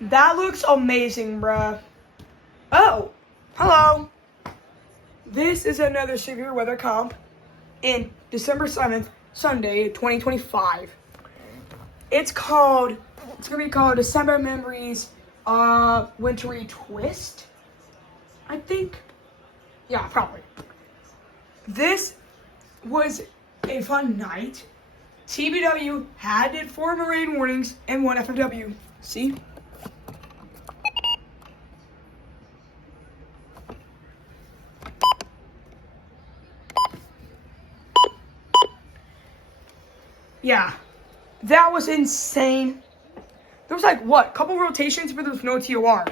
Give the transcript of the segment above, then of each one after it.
That looks amazing, bruh. Oh, hello. This is another severe weather comp in December 7th, Sunday, 2025. It's going to be called December Memories, Wintry Twist, I think. Yeah, probably. This was a fun night. TBW had 4 rain warnings and 1 FMW. See? Yeah, that was insane. There was like, what, couple rotations, but there was no TOR.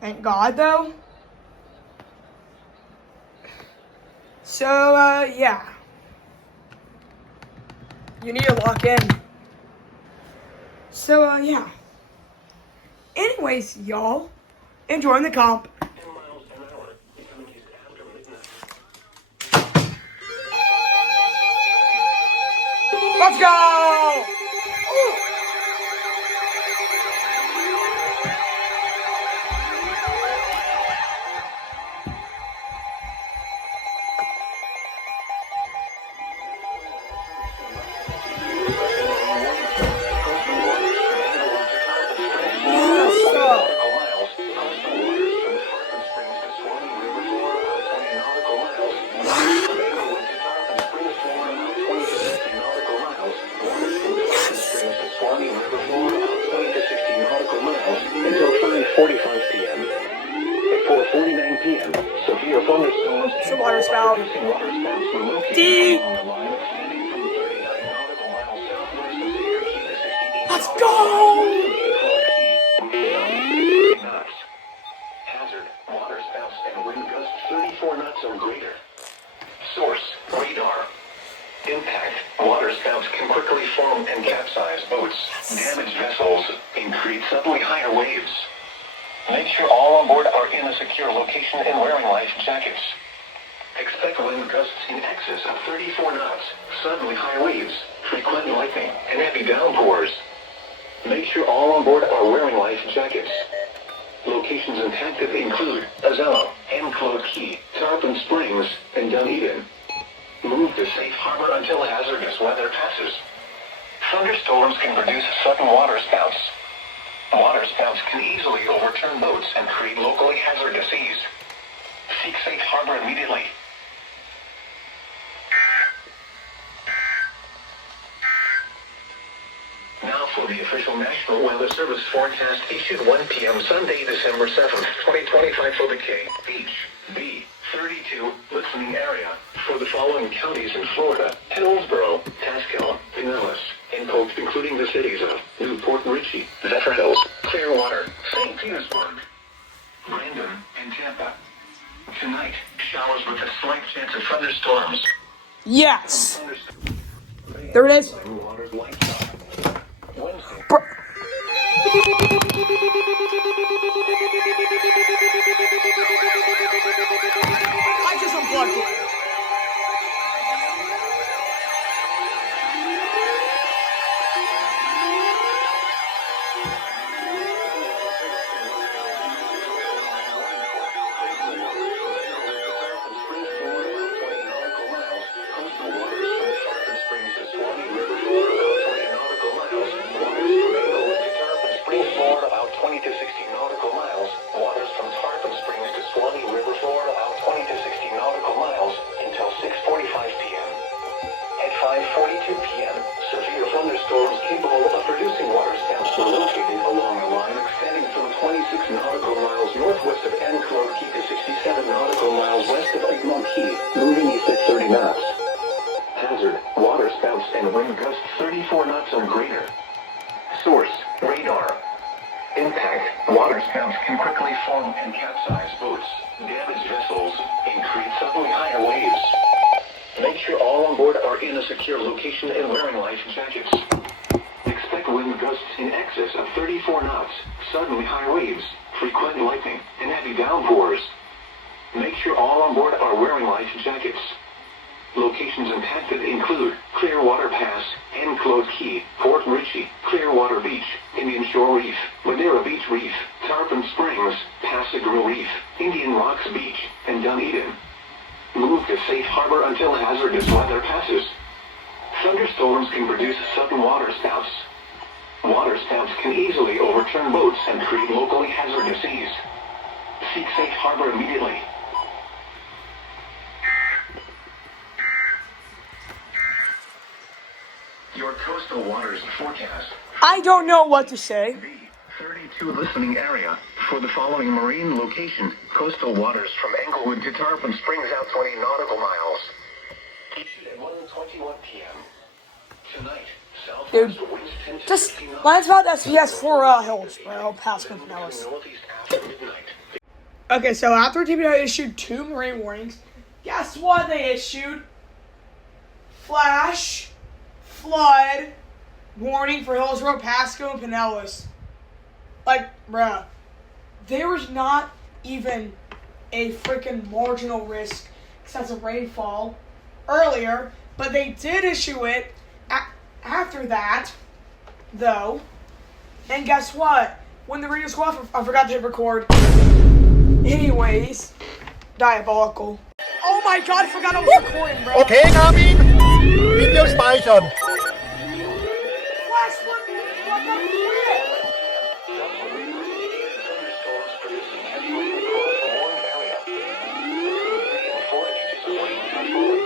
Thank God, though. So, yeah. You need to lock in. So, yeah. Anyways, y'all, enjoying the comp. Let's go! Ooh. Until 5:45 p.m. At 4:49 p.m., severe thunderstorms It's a water spout. D. Let's go! Hazard, water spouts and wind gusts 34 knots or greater. Source, radar. Impact, water spouts can quickly form and capsize boats, damage vessels, and create suddenly higher waves. Make sure all on board are in a secure location and wearing life jackets. Expect wind gusts in excess of 34 knots, suddenly high waves, frequent lightning, and heavy downpours. Make sure all on board are wearing life jackets. Locations impacted include Azella, Enclosed Key, Tarpon Springs, and Dunedin. Move to safe harbor until hazardous weather passes. Thunderstorms can produce sudden water spouts. Water spouts can easily overturn boats and create locally hazardous seas. Seek safe harbor immediately. Now for the official National Weather Service forecast issued 1 p.m. Sunday, December 7th, 2025 for the K, H, B, 32 listening area for the following counties in Florida: Hillsborough, Pascal, Pinellas, and Polk, including the cities of Newport Richey, Zephyr Hills, Clearwater, St. Petersburg, Brandon, and Tampa. Tonight, showers with a slight chance of thunderstorms. Yes. There it is. I just unplugged it. Northwest of Enclosed Key to 67 nautical miles west of Egmont Key, moving east at 30 knots. Hazard, water spouts and wind gusts 34 knots or greater. Source, radar. Impact, water spouts can quickly form and capsize boats, damage vessels, and create suddenly higher waves. Make sure all on board are in a secure location and wearing life jackets. Expect wind gusts in excess of 34 knots, suddenly high waves, frequent lightning, and heavy downpours. Make sure all on board are wearing life jackets. Locations impacted include Clearwater Pass, Enclosed Key, Port Richey, Clearwater Beach, Indian Shore Reef, Madeira Beach Reef, Tarpon Springs, Passagaroo Reef, Indian Rocks Beach, and Dunedin. Move to safe harbor until hazardous weather passes. Thunderstorms can produce sudden waterspouts. Waterspouts can easily overturn boats and create locally hazardous seas. Seek safe harbor immediately. Your coastal waters forecast. I don't know what to say. 32 listening area for the following marine location. Coastal waters from Englewood to Tarpon Springs out 20 nautical miles. Issued at 1:21 p.m. Tonight, Dude, southwest winds 10 to just 15 knots. lines about that. He has 4 hills, bro. Past Wind Pinellas. northeast after midnight. Okay, so after TPO issued 2 marine warnings, guess what they issued? Flash, flood, warning for Hillsborough, Pasco, and Pinellas. Like, bruh, there was not even a freaking marginal risk since of rainfall earlier, but they did issue it after that, though. And guess what? When the videos go off, I forgot to hit record. Anyways, diabolical. Oh my god, I forgot I was recording, bro. Okay, Namin! Video station! Flash, what the shit? Thunderstorms producing heavy rain across the warned area. 3 and 4 inches of rain are falling.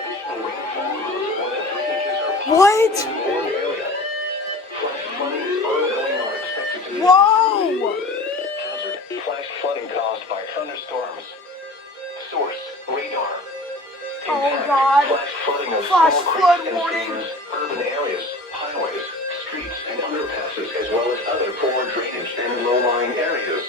Additional rainfall causes 1 to 3 inches or What? in the warned area. Flash flooding is ongoing or expected to be. Whoa! Hazard: flash flooding caused by thunderstorms. Source: radar. Oh, Impact: God. flash flooding of Flash small flood creeks and warning. streams, urban areas, highways, streets, and underpasses, as well as other poor drainage and low-lying areas.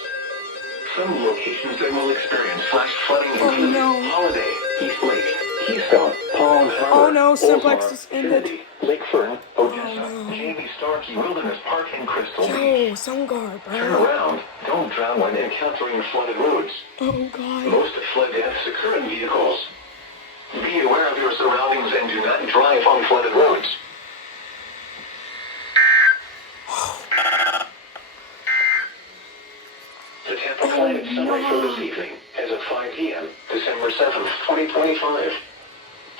Some locations that will experience flash flooding include no. Holiday, East Lake, Keystone, Palm Harbor, Oh, no, Simplex Oldsmar, just ended. Trinity, Lake Fern, Odessa, no. Jamie Starkey Wilderness Park, and Crystal Beach. Yo, some guard, Turn bro. around. Don't drown when encountering flooded roads. Oh god. Most flood deaths occur in vehicles. Be aware of your surroundings and do not drive on flooded roads. The Tampa climate summary for this evening as of 5 p.m., December 7th, 2025.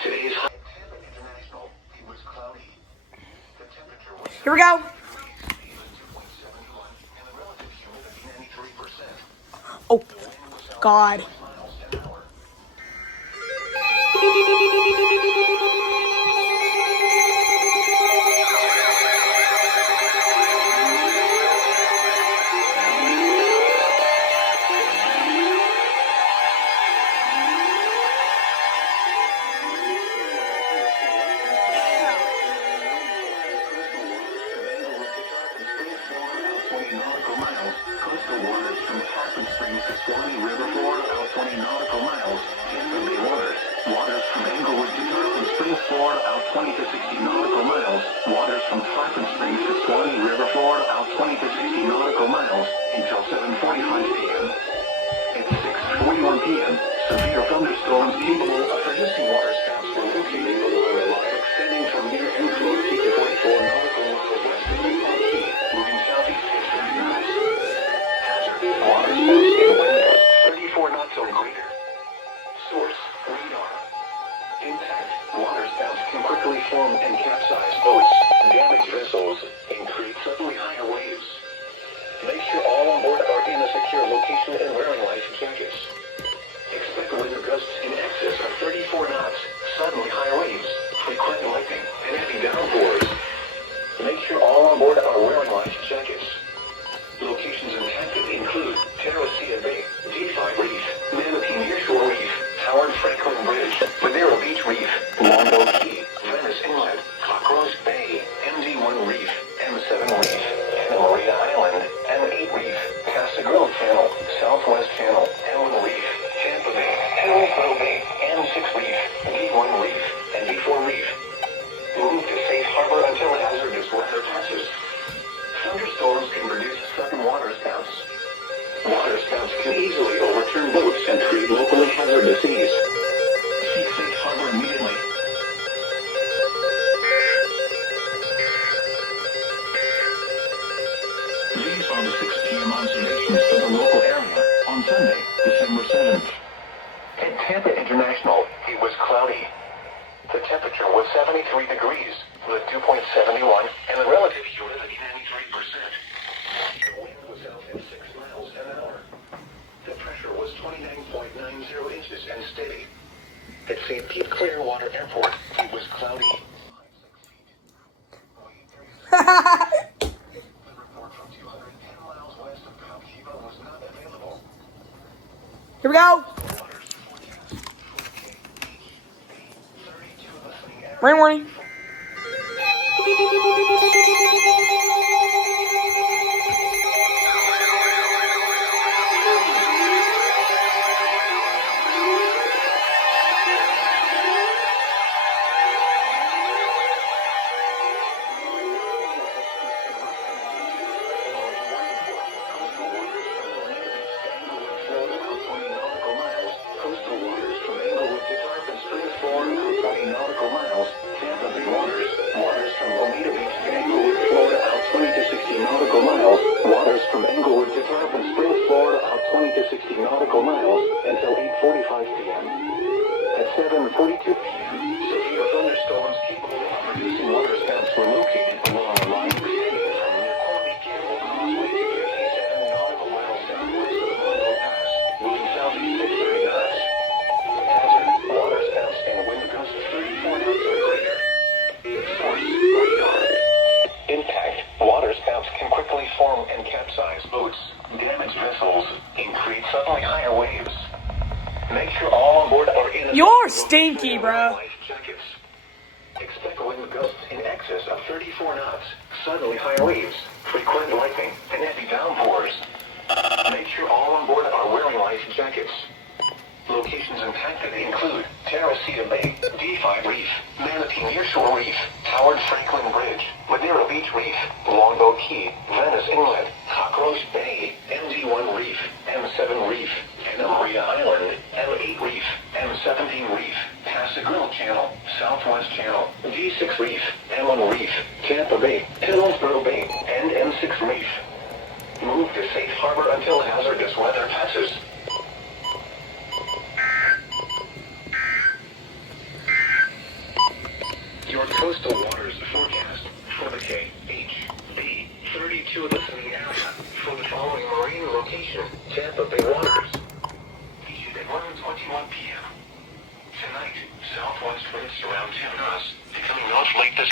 Today's high at Tampa International. It was cloudy. The temperature was Here we go. 2.71 and the relative humidity 93%. Oh, god. Miles an hour. Coastal waters from Tarpon Springs to Swanee River, Florida, out 20 nautical miles. Tampa Bay waters. Waters from Englewood to Tarpon Springs, Florida, out 20 to 60 nautical miles. Waters from Tarpon Springs to Swanee River, Florida, out 20 to 60 nautical miles until 7:45 p.m. At 6:41 p.m., severe thunderstorms capable of producing waterspouts were located below a line extending from near Enclosed Key to 44 nautical miles west of Yukon Key, moving southeast at 30 knots. Hazard: waterspouts in wind gusts 34 knots or greater. Source: radar. Impact: waterspouts can quickly form and capsize boats, damage vessels, and create suddenly higher waves. Make sure all on board are in a secure location and wearing life jackets. Expect wind gusts in excess of 34 knots, suddenly high waves, frequent lightning, and heavy downpours. Make sure all on board are wearing life jackets. Locations impacted include Terracea Bay, D5 Reef, Manatee Nearshore Reef, Howard Franklin Bridge, Madeira Beach Reef, Longboat Key, Venice Inlet, Cockroach Bay, MD1 Reef, M7 Reef, Anna Maria Island, M8 Reef, Passagaroo Channel, Southwest Channel, M1 Reef, Tampa Bay, Hillsborough Bay, M6 Reef, D1 Reef, and D4 Reef. Move to safe harbor until hazardous weather passes. Thunderstorms can produce sudden waterspouts. Waterspouts can easily overturn boats and create locally hazardous seas. Seek safe harbor based on 6 p.m. observations of the local area on Sunday, December 7th. At Tampa International, it was cloudy. The temperature was 73 degrees, with 2.71, and the relative humidity 93%. The wind was out at 6 miles an hour. The pressure was 29.90 inches and steady. At St. Pete Clearwater Airport, it was cloudy. The report from 210 miles west of Palkiva was not available. Here we go. Rain warning. Nautical miles, Tampa Bay waters. Waters from Omita Beach to Englewood, Florida, out 20 to 60 nautical miles. Waters from Englewood to Tarpon Springs, Florida, out 20 to 60 nautical miles until 8:45 p.m. At 7:42 p.m., severe thunderstorms capable of producing waterspouts were located along a line extending from near Corby Campbell Causeway to 57 nautical miles southwest of the Monroe Pass, moving southeast at 30 knots. Hazard, waterspouts and wind gusts 34 knots or greater. Source, radar. Impact, waterspouts can quickly form and capsize boats, damage vessels, and create suddenly higher waves. Make sure all on board are in a You're stinky, bro. life jackets. Expect wind gusts in excess of 34 knots, suddenly high waves, frequent lightning, and heavy downpours. Make sure all on board are wearing life jackets. Locations impacted include Teresita Bay, D5 Reef, Manatee Nearshore Reef, Howard Franklin Bridge, Madeira Beach Reef, Longboat Key, Venice Inlet, Cockroach Bay, MD1 Reef, M7 Reef, Anna Maria Island, M8 Reef, M17 Reef, Pascagoula Channel, Southwest Channel, G6 Reef, M1 Reef, Tampa Bay, Hillsborough Bay, and M6 Reef. Move to safe harbor until hazardous weather passes. Your coastal waters forecast for the KHB 32 listening area for the following marine location, Tampa Bay waters. Issued at 1:21 p.m. Tonight, southwest winds around 10 knots, becoming north late this